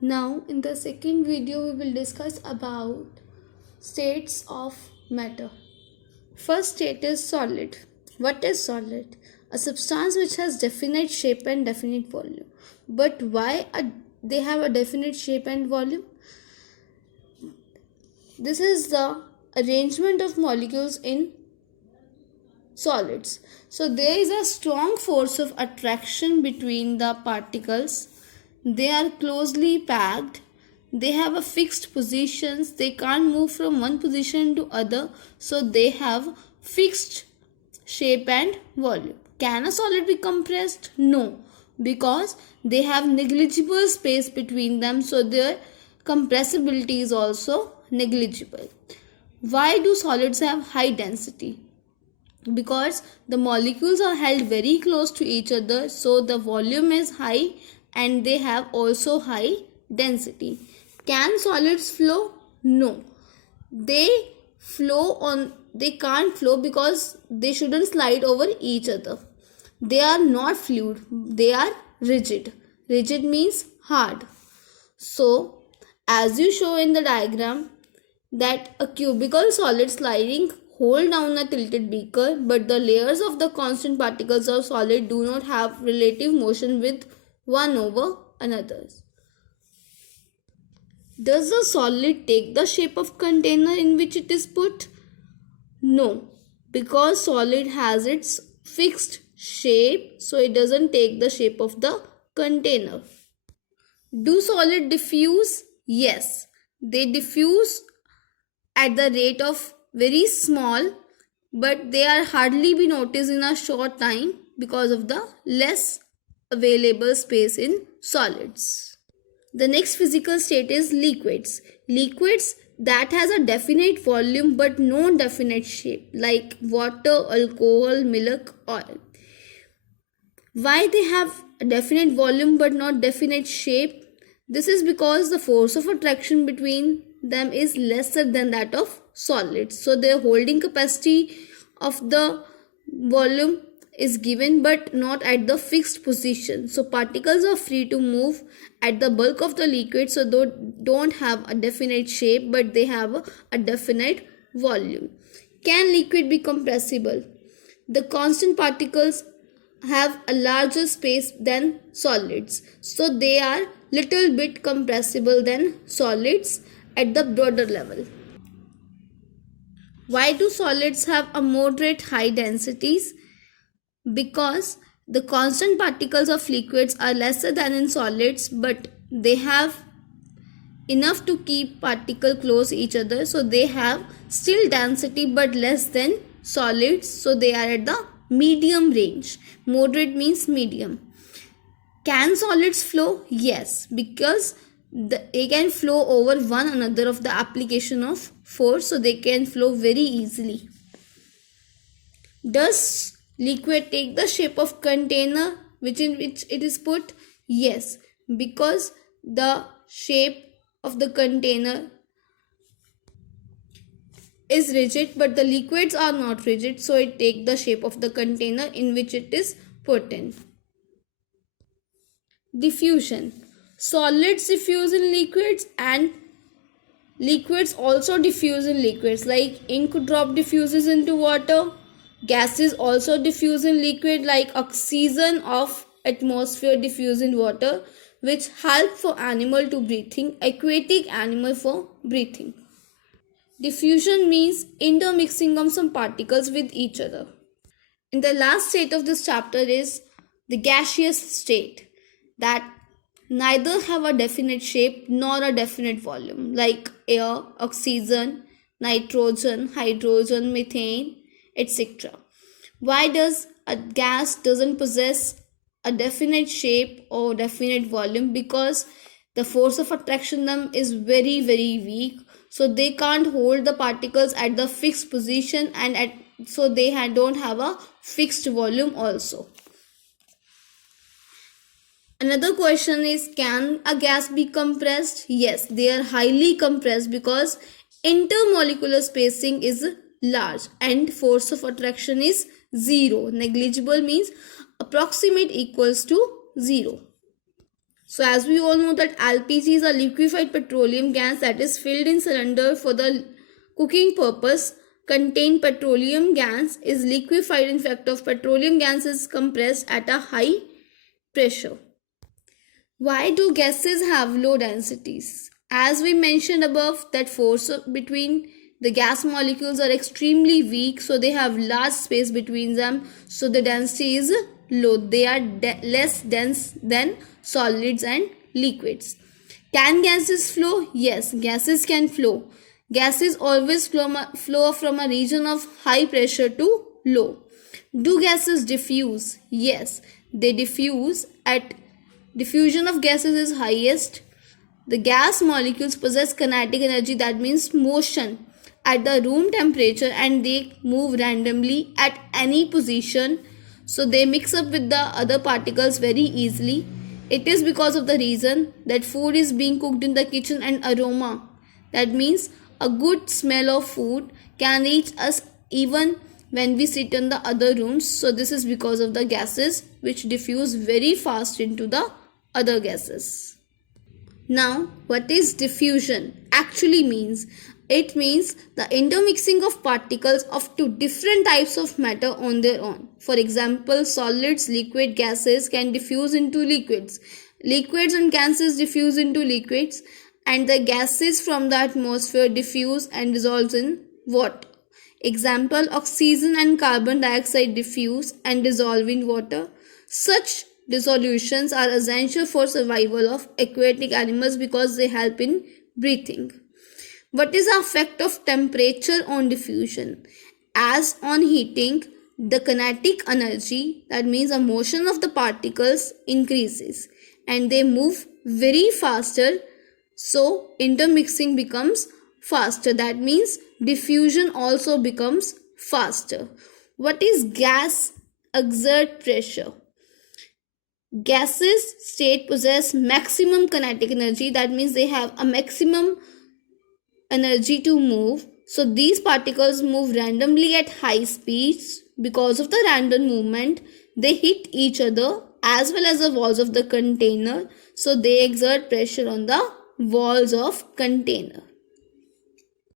Now in the second video we will discuss about states of matter. First state is solid. What is solid? A substance which has definite shape and definite volume. But they have a definite shape and volume? This is the arrangement of molecules in solids. So there is a strong force of attraction between the particles. They are closely packed. They have a fixed positions. They can't move from one position to other. So they have fixed shape and volume. Can a solid be compressed? No, because they have negligible space between them. So their compressibility is also negligible. Why do solids have high density? Because the molecules are held very close to each other, so the volume is high and they have also high density. Can solids flow? No, they they can't flow because they shouldn't slide over each other. They are not fluid, they are rigid means hard. So as you show in the diagram, that a cubical solid sliding hold down a tilted beaker, but the layers of the constant particles of solid do not have relative motion with one over another. Does the solid take the shape of container in which it is put? No, because solid has its fixed shape, so it doesn't take the shape of the container. Do solid diffuse? Yes, they diffuse at the rate of very small, but they are hardly be noticed in a short time because of the less available space in solids. The next physical state is liquids. Liquids that has a definite volume but no definite shape, like water, alcohol, milk, oil. Why they have a definite volume but not definite shape? This is because the force of attraction between them is lesser than that of solids. So their holding capacity of the volume is given but not at the fixed position. So particles are free to move at the bulk of the liquid, so they don't have a definite shape but they have a definite volume. Can liquid be compressible? The constant particles have a larger space than solids, so they are little bit compressible than solids at the broader level. Why do solids have a moderate high densities? Because the constant particles of liquids are lesser than in solids, but they have enough to keep particle close each other, so they have still density but less than solids, so they are at the medium range. Moderate means medium. Can solids flow? Yes, because they can flow over one another of the application of force, so they can flow very easily. Does liquid take the shape of container in which it is put? Yes, because the shape of the container is rigid, but the liquids are not rigid, so it takes the shape of the container in which it is put in. Diffusion. Solids diffuse in liquids and liquids also diffuse in liquids, like ink drop diffuses into water. Gases also diffuse in liquid, like oxygen of atmosphere diffuse in water, which help for animal to breathing, aquatic animal for breathing. Diffusion means intermixing of some particles with each other. In the last state of this chapter is the gaseous state, that neither have a definite shape nor a definite volume, like air, oxygen, nitrogen, hydrogen, methane, etc. Why does a gas doesn't possess a definite shape or definite volume? Because the force of attraction them is very weak, so they can't hold the particles at the fixed position, and so they don't have a fixed volume also. Another question is, can a gas be compressed? Yes, they are highly compressed because intermolecular spacing is large and force of attraction is 0. Negligible means approximate equals to 0. So as we all know that LPG is a liquefied petroleum gas that is filled in cylinder for the cooking purpose. Contained petroleum gas is liquefied. In fact, of petroleum gas is compressed at a high pressure. Why do gases have low densities? As we mentioned above, that force between the gas molecules are extremely weak, so they have large space between them, so the density is low. They are less dense than solids and liquids. Can gases flow? Yes, gases can flow. Gases always flow from a region of high pressure to low. Do gases diffuse? Yes, they diffuse. At diffusion of gases is highest. The gas molecules possess kinetic energy, that means motion, at the room temperature, and they move randomly at any position, so they mix up with the other particles very easily. It is because of the reason that food is being cooked in the kitchen and aroma, that means a good smell of food, can reach us even when we sit in the other rooms. So this is because of the gases which diffuse very fast into the other gases. Now, what is diffusion actually means? It means the intermixing of particles of two different types of matter on their own. For example, solids, liquid, gases can diffuse into liquids. Liquids and gases diffuse into liquids, and the gases from the atmosphere diffuse and dissolve in water. Example, oxygen and carbon dioxide diffuse and dissolve in water. Such dissolutions are essential for survival of aquatic animals because they help in breathing. What is the effect of temperature on diffusion? As on heating, the kinetic energy, that means the motion of the particles, increases and they move very faster, so intermixing becomes faster. That means diffusion also becomes faster. What is gas exert pressure? Gases state possess maximum kinetic energy, that means they have a maximum energy to move. So these particles move randomly at high speeds. Because of the random movement, they hit each other as well as the walls of the container, so they exert pressure on the walls of container.